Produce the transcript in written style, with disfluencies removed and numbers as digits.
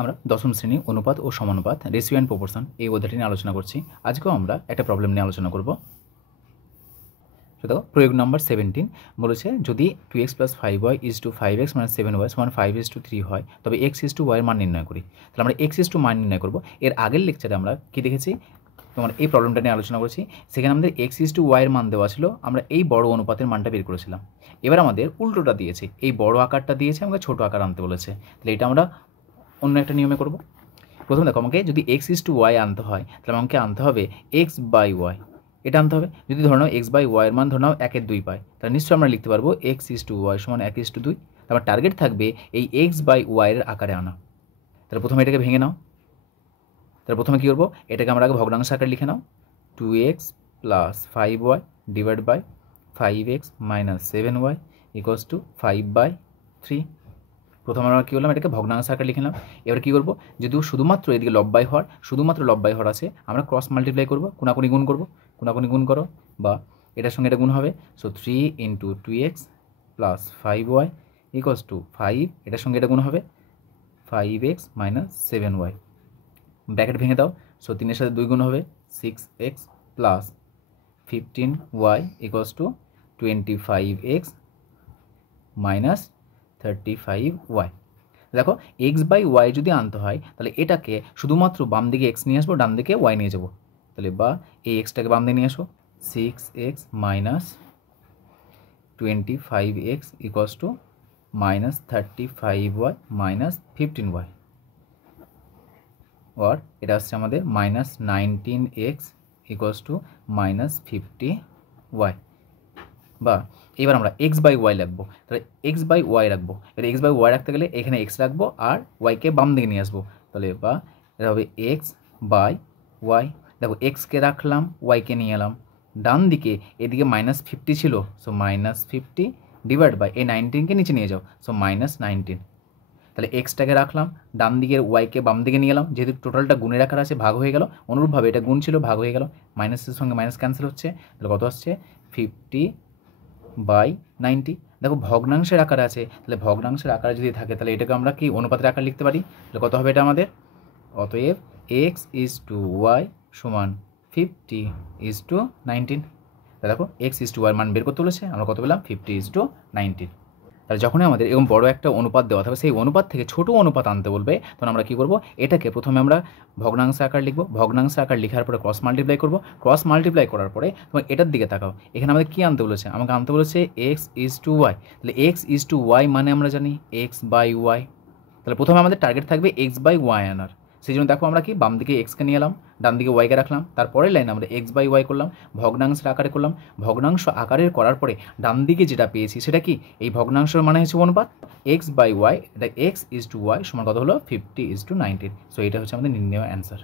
আমরা দশম শ্রেণী অনুপাত ও সমানুপাত রেশিও অ্যান্ড প্রপোর্শন এই অধ্যায়টি নিয়ে আলোচনা করছি। আজকেও আমরা একটা প্রবলেম নিয়ে আলোচনা করব। দেখো প্রয়োগ নম্বর 17 বলেছে যদি 2x + 5y = 5x - 7y = 5:3 হয় তবে x y এর মান নির্ণয় করি। তাহলে আমরা x মান নির্ণয় করব। এর আগের লেকচারে আমরা কি দেখেছি, তোমার এই প্রবলেমটা নিয়ে আলোচনা করেছি। সেখানে আমাদের x y এর মান দেওয়া ছিল, আমরা এই বড় অনুপাতের মানটা বের করেছিলাম। এবার আমাদের উল্টোটা দিয়েছে, এই বড় আকারটা দিয়েছে, আমাকে ছোট আকার আনতে বলেছে। তাহলে এটা আমরা অন্য একটা নিয়মে করব। প্রথমে দেখো আমাকে যদি x y আনতে হয় তাহলে আমাকে আনতে হবে x/y, এটা আনতে হবে। যদি ধরে নাও x/y এর মান ধরে নাও 1/2 পাই, তাহলে নিশ্চয়ই আমরা লিখতে পারবো x y = 1/2। আমার টার্গেট থাকবে এই x/y এর আকারে আনা। তাহলে প্রথমে এটাকে ভেঙে নাও। তাহলে প্রথমে কী করবো, এটাকে আমরা আগে ভগ্নাংশ আকারে লিখে নাও। 2x + 5y / 5x - 7y = 5/3। প্রথমে আমরা কী করলাম, এটাকে ভগ্নাংশ আকারে লিখে নিলাম। এবার কী করবো, যদি শুধুমাত্র এদিকে লব্বাই হওয়ার আছে, আমরা ক্রস মাল্টিপ্লাই করবো, কোনাকুনি গুণ করবো। কোনাকুনি গুণ করো বা এটার সঙ্গে এটা গুণ হবে। সো 3 × 2x + 5y = 5, এটার সঙ্গে এটা গুণ হবে 5x - 7y। ব্র্যাকেট ভেঙে দাও। সো 3-এর সাথে 2 গুণ হবে 6x + 15y = 25x - 35y। দেখো x/y যদি আনতে হয় তাহলে এটাকে শুধুমাত্র বাম দিকে x নিয়ে আসবো, ডান দিকে y নিয়ে যাবো। তাহলে বা এই এক্সটাকে বাম দিকে নিয়ে আসো, 6x - 25x = -35y - 15y। আর এটা হচ্ছে আমাদের -19x = -50y। বা এবার আমরা x/y রাখবো। তাহলে x/y রাখবো। এবার x/y রাখতে গেলে এখানে x রাখবো আর y-কে বাম দিকে নিয়ে আসবো। তাহলে বা এটা হবে x/y। দেখো x-কে রাখলাম, y-কে নিয়ে এলাম ডান দিকে। এদিকে -50 ছিল, সো -50 / এই 19-কে নিচে নিয়ে যাও, সো -19। তাহলে এক্সটাকে রাখলাম ডান দিকের, ওয়াইকে বাম দিকে নিয়ে এলাম। যেহেতু টোটালটা গুণের আকার আছে, ভাগ হয়ে গেল। অনুরূপভাবে এটা গুণ ছিল, ভাগ হয়ে গেল। মাইনাসের সঙ্গে মাইনাস ক্যান্সেল হচ্ছে। তাহলে কত আসছে, 50/90। দেখো ভগ্নাংশের আকারে আছে, তাহলে ভগ্নাংশের আকারে যদি থাকে তাহলে এটাকে আমরা কি অনুপাতের আকার লিখতে পারি। তাহলে কত হবে এটা আমাদের, অতএব x y = 50:19। দেখো x y মান বের করতে বলেছে, আমরা কত পেলাম, 50:19। তাহলে যখনই আমাদের এরকম বড় একটা অনুপাত দেওয়া থাকবে, সেই অনুপাত থেকে ছোট অনুপাত আনতে বলবে, তখন আমরা কী করবো, এটাকে প্রথমে আমরা ভগ্নাংশ আকার লিখবো। ভগ্নাংশ আকার লেখার পরে ক্রস মাল্টিপ্লাই করবো। ক্রস মাল্টিপ্লাই করার পরে তোমার এটার দিকে তাকাও, এখানে আমাদের কী আনতে বলেছে, আমাকে আনতে বলেছে x y। তাহলে x y মানে আমরা জানি x/y। তাহলে প্রথমে আমাদের টার্গেট থাকবে x/y আনার। সেই জন্য দেখো আমরা কি বাম দিকে এক্সকে নিয়ে এলাম, ডান দিকে ওয়াইকে রাখলাম। তারপরের লাইনে আমরা x/y করলাম, ভগ্নাংশের আকারে করলাম। ভগ্নাংশ আকারের করার পরে ডান দিকে যেটা পেয়েছি সেটা কি, এই ভগ্নাংশের মানে হচ্ছে অনুপাত x/y। এটা x y সমান কত হলো, 50:19। সো এটা হচ্ছে আমাদের নির্ণয় অ্যান্সার।